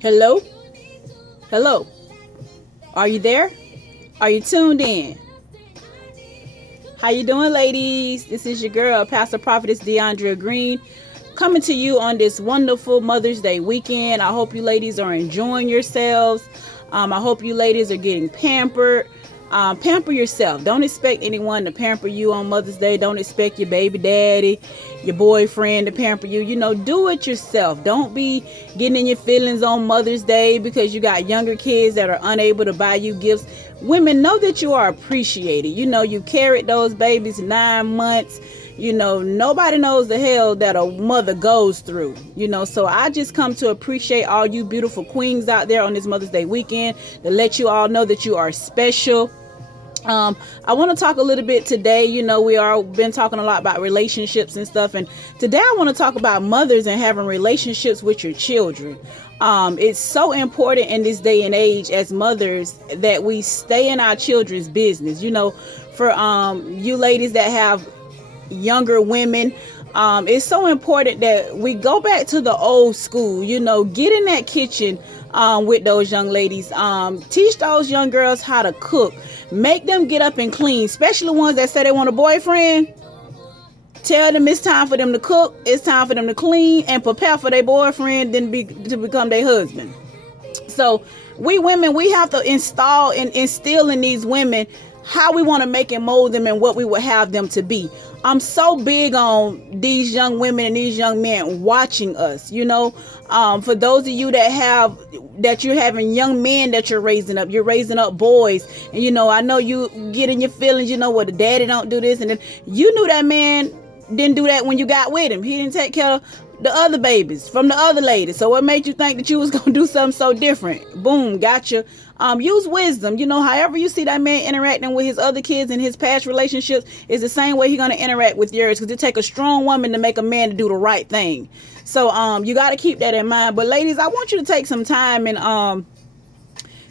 Hello? Hello? Are you there? Are you tuned in? How you doing, ladies? This is your girl, Pastor Prophetess Deandra Green, coming to you on this wonderful Mother's Day weekend. I hope you ladies are enjoying yourselves. I hope you ladies are getting pampered. Pamper yourself. Don't expect anyone to pamper you on Mother's Day. Don't expect your baby daddy, your boyfriend to pamper you. Do it yourself. Don't be getting in your feelings on Mother's Day because you got younger kids that are unable to buy you gifts. Women, know that you are appreciated. You carried those babies 9 months. Nobody knows the hell that a mother goes through. So I just come to appreciate all you beautiful queens out there on this Mother's Day weekend, to let you all know that you are special. I want to talk a little bit today. We are been talking a lot about relationships and stuff, and today I want to talk about mothers and having relationships with your children. It's so important in this day and age as mothers that we stay in our children's business. For you ladies that have younger women, it's so important that we go back to the old school. Get in that kitchen with those young ladies. Teach those young girls how to cook. Make them get up and clean, especially the ones that say they want a boyfriend. Tell them it's time for them to cook, it's time for them to clean and prepare for their boyfriend to become their husband. So we women, we have to install and instill in these women how we want to make and mold them and what we would have them to be. I'm so big on these young women and these young men watching us. For those of you that you're having young men that you're raising up boys, and I know you get in your feelings. Well, the daddy don't do this, and then you knew that man didn't do that when you got with him. He didn't take care of the other babies from the other lady. So what made you think that you was gonna do something so different? Boom, gotcha. Use wisdom. However you see that man interacting with his other kids in his past relationships is the same way he's gonna interact with yours, because it take a strong woman to make a man to do the right thing. So you got to keep that in mind. But ladies, I want you to take some time and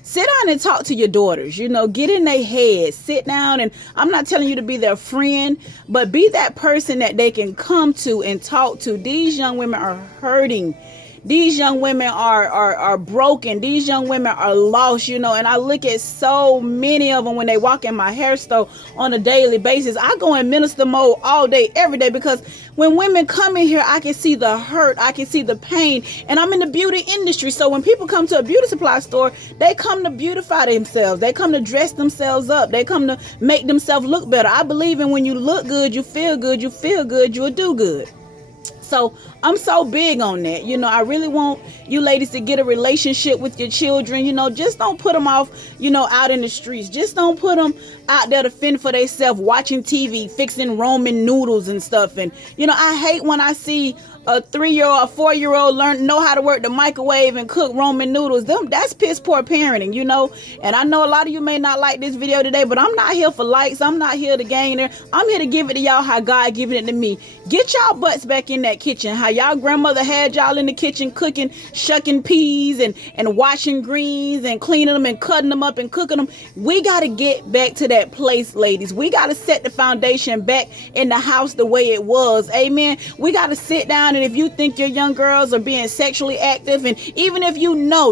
sit down and talk to your daughters. Get in their head, sit down, and I'm not telling you to be their friend, but be that person that they can come to and talk to. These young women are hurting. These young women are broken. These young women are lost, and I look at so many of them when they walk in my hair store on a daily basis. I go in minister mode all day, every day, because when women come in here, I can see the hurt, I can see the pain, and I'm in the beauty industry. So when people come to a beauty supply store, they come to beautify themselves. They come to dress themselves up. They come to make themselves look better. I believe in when you look good, you feel good, you'll do good. So I'm so big on that. I really want you ladies to get a relationship with your children. Just don't put them off, out in the streets. Just don't put them out there to fend for themselves, watching TV, fixing Roman noodles and stuff. And, I hate when I see a 3-year-old, a 4-year-old know how to work the microwave and cook Roman noodles. That's piss poor parenting, And I know a lot of you may not like this video today, but I'm not here for likes. I'm not here to gain it. I'm here to give it to y'all how God given it to me. Get y'all butts back in that kitchen. How y'all grandmother had y'all in the kitchen cooking, shucking peas and washing greens and cleaning them and cutting them up and cooking them. We got to get back to that place, ladies. We got to set the foundation back in the house the way it was. Amen. We got to sit down, and if you think your young girls are being sexually active, and even if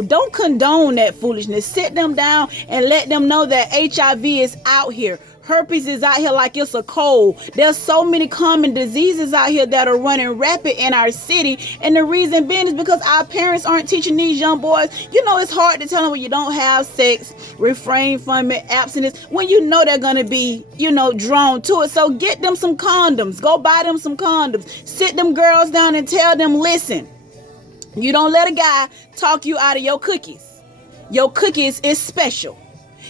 don't condone that foolishness. Sit them down and let them know that HIV is out here. Herpes is out here like it's a cold. There's so many common diseases out here that are running rapid in our city. And the reason being is because our parents aren't teaching these young boys. It's hard to tell them when you don't have sex, refrain from it, abstinence, when they're going to be, drawn to it. So get them some condoms. Go buy them some condoms. Sit them girls down and tell them, listen, you don't let a guy talk you out of your cookies. Your cookies is special.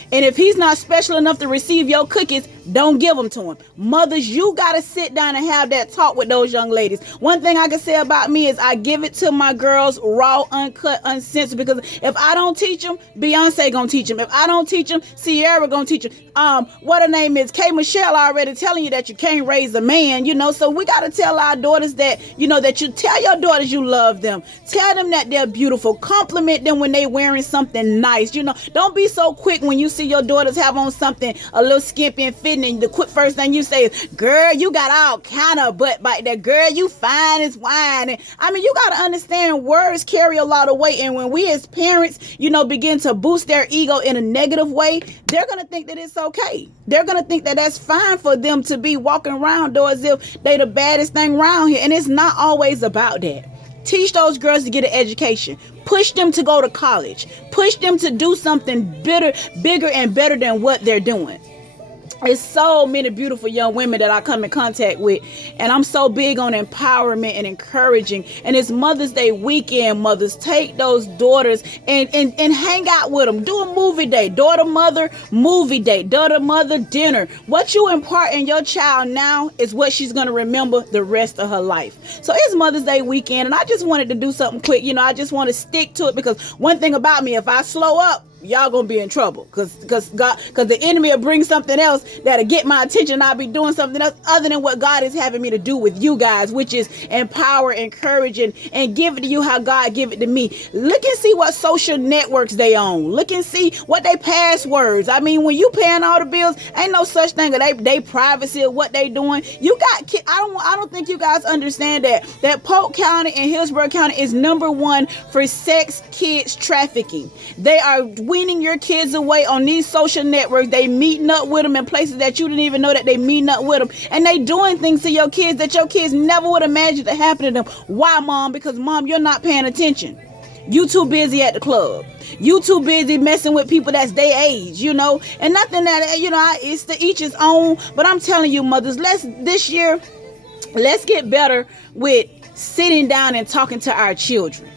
And if he's not special enough to receive your cookies, don't give them to him. Mothers, you got to sit down and have that talk with those young ladies. One thing I can say about me is I give it to my girls raw, uncut, uncensored, because if I don't teach them, Beyonce gonna teach them. If I don't teach them, Sierra gonna teach them. What her name is, K. Michelle already telling you that you can't raise a man, so we got to tell our daughters that, that you tell your daughters you love them. Tell them that they're beautiful. Compliment them when they wearing something nice. Don't be so quick when you see your daughters have on something a little skimpy and fit sitting and the quick first thing you say is, girl, you got all kind of butt bite that, girl, you fine as wine. And I mean, you got to understand words carry a lot of weight. And when we as parents, begin to boost their ego in a negative way, they're going to think that it's okay. They're going to think that that's fine for them to be walking around though as if they the baddest thing around here. And it's not always about that. Teach those girls to get an education. Push them to go to college. Push them to do something bigger and better than what they're doing. It's so many beautiful young women that I come in contact with, and I'm so big on empowerment and encouraging. And it's Mother's Day weekend, mothers, take those daughters and hang out with them. Do a movie day, daughter-mother movie day, daughter-mother dinner. What you impart in your child now is what she's going to remember the rest of her life. So it's Mother's Day weekend, and I just wanted to do something quick. I just want to stick to it, because one thing about me, if I slow up, y'all gonna be in trouble, because the enemy will bring something else that'll get my attention. I'll be doing something else other than what God is having me to do with you guys, which is empower, encourage, and give it to you how God give it to me. Look and see what social networks they own. Look and see what they passwords. I mean, when you paying all the bills, ain't no such thing as they privacy of what they doing. You got I don't think you guys understand that Polk County and Hillsborough County is #1 for sex kids trafficking. They are weaning your kids away on these social networks. They meeting up with them in places that you didn't even know that they meeting up with them. And they doing things to your kids that your kids never would imagine to happen to them. Why, Mom? Because, Mom, you're not paying attention. You too busy at the club. You too busy messing with people that's their age, and nothing that, it's to each his own. But I'm telling you, mothers, this year, let's get better with sitting down and talking to our children.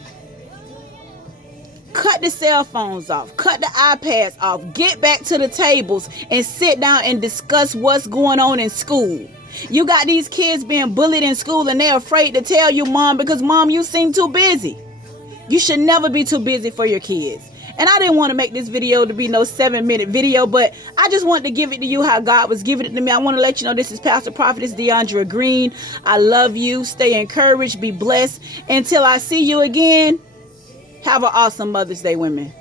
Cut the cell phones off. Cut the iPads off. Get back to the tables and sit down and discuss what's going on in school. You got these kids being bullied in school and they're afraid to tell you, Mom, because, Mom, you seem too busy. You should never be too busy for your kids. And I didn't want to make this video to be no 7-minute video, but I just wanted to give it to you how God was giving it to me. I want to let you know this is Pastor Prophetess Deandra Green. I love you. Stay encouraged. Be blessed. Until I see you again, have an awesome Mother's Day, women.